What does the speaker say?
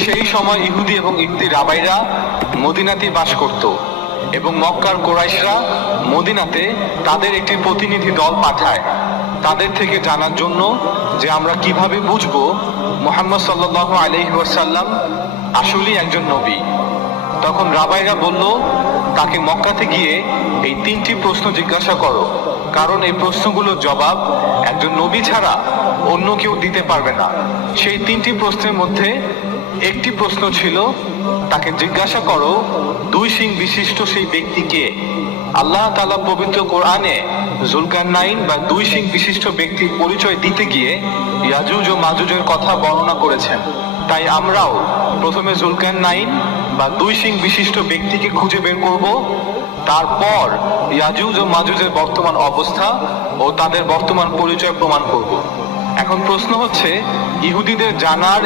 সেই সময় ইহুদি এবং ইহুদি রাবাইরা মদিনাতে বাস করত এবং মক্কার কুরাইশরা মদিনাতে তাদের একটি প্রতিনিধি দল পাঠায় তাদের থেকে জানার জন্য যে আমরা কিভাবে বুঝবো মুহাম্মদ সাল্লাল্লাহু আলাইহি ওয়াসাল্লাম আসলেই একজন নবী। তখন রাবাইরা বলল, তাকে মক্কাতে গিয়ে এই 3টি প্রশ্ন জিজ্ঞাসা করো, কারণ এই প্রশ্নগুলোর জবাব একজন নবী ছাড়া অন্য কেউ দিতে পারবে না। সেই 3টি প্রশ্নের মধ্যে একটি প্রশ্ন ছিল, তাকে জিজ্ঞাসা করো 2 শিং বিশিষ্ট সেই ব্যক্তিকে। আল্লাহ তাআলা পবিত্র কোরআনে যুলকারনাইন বা 2 শিং বিশিষ্ট ব্যক্তির পরিচয় দিতে গিয়ে ইয়াজুজ ও মাজুজের কথা বর্ণনা করেছেন। তাই আমরাও প্রথমে যুলকারনাইন বা 2 শিং বিশিষ্ট ব্যক্তিকে খুঁজে বের করব, তারপর ইয়াজুজ ও মাজুজের বর্তমান অবস্থা ও তাদের বর্তমান পরিচয় প্রমাণ করব। এখন প্রশ্ন হচ্ছে, ইহুদিদের জানার